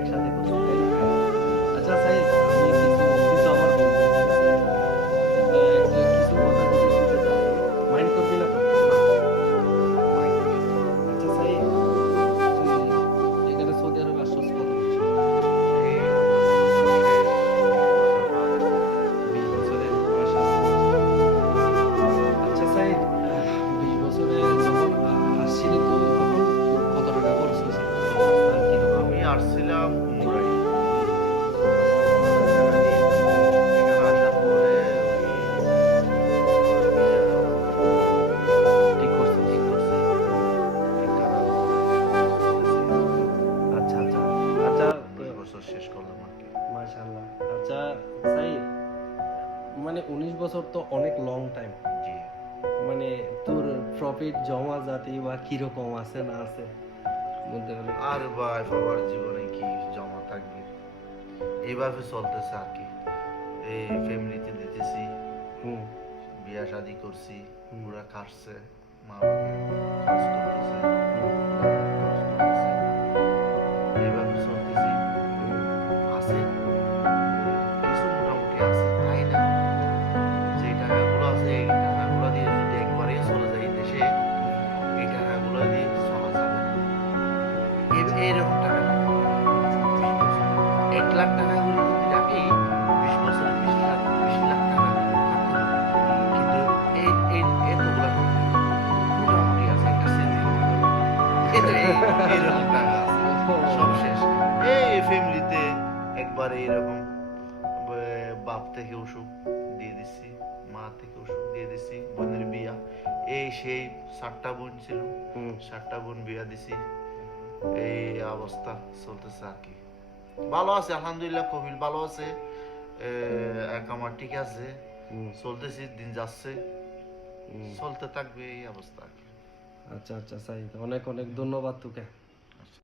একসাথে করছি, তাই না? আচ্ছা সাইদ, আমি কিছু আমার বন্ধু, ঠিক আছে? কিছু কথা যদি শুনতে চাই, মাইন্ড করবি না তো? মাইন্ড কিসের? আচ্ছা সাইদ, তুই এখানে সৌদি আরবে আসছিস কত বছর? এই আমার 20 বছর শেষ, 20 বছর হয়ে গেছে। 20 বছরে? মাশাআল্লাহ, মাশাআল্লাহ। আচ্ছা সাইদ, 20 বছরে যখন আসছিলি তুই, তখন তোর কত টাকা খরচ হয়েছিল? তোর অবস্থান কিরকম? আমি আসছিলাম উমরায়, 10,000 টাকা দিয়ে। এখানে আসার পরে ওই আমার ভিসা ঠিক করছিস? ঠিক করছি, ঠিক করার পরে এখন চলতেছে এরকম। আচ্ছা, আচ্ছা। আচ্ছা, 19 বছর শেষ করলাম আর কি। মাশাআল্লাহ। আচ্ছা সাইদ, মানে 19 বছর তো অনেক লং টাইম। জি। মানে তোর প্রফিট জমা জাতি বা কিরকম আছে না আছে বলতে পারবি? আর ভাই বাবার জীবনে কি জমা থাকবে, এইভাবে চলতেছে আর কি। এই ফ্যামিলিতে দিতেছি, হুম, বিয়া শাদি করছি, হুম, পুরা কাটছে, মা বাপে খরচ করতেছে, হুম, পোলাপান খরচ করতেছে, এইভাবে চলতেছি। হুম, আছে কিছু মোটামুটি আছে, তাই না? যে টাকাগুলো আছে এই টাকাগুলো দিয়ে যদি একবারে চলে যায় দেশে, হুম, এই টাকাগুলো দিয়ে চলা যাবে না। আচ্ছা, এইরকম টাকা না, আচ্ছা, আচ্ছা। 20 বছর 1 লাখ টাকা করে যদি রাখি, 20 বছরে 20 লাখ টাকা থাকতে হবে। কিন্তু এই এই এতগুলা টাকা মোটামুটি আছে একটা সেভিং মতো। এই তো এইরকম টাকা আছে, সব শেষ। এই ফ্যামিলিতে একবারে এরকম বাপ থেকে ওষুধ দিয়ে দিচ্ছি, মা থেকে ওষুধ দিয়ে দিচ্ছি, বোনের বিয়া, এই সেই 7টা বোন ছিল, হুম, 7টা বোন বিয়া দিছি। এই অবস্থা চলতেছে আর কি। ভালো আছে আলহামদুলিল্লাহ, কবিল ভালো আছে, এক আমার ঠিক আছে, হুম, চলতেছি, দিন যাচ্ছে, হুম। চলতে থাকবে এই অবস্থা আর কি। আচ্ছা, আচ্ছা সাইদ, অনেক অনেক ধন্যবাদ তোকে।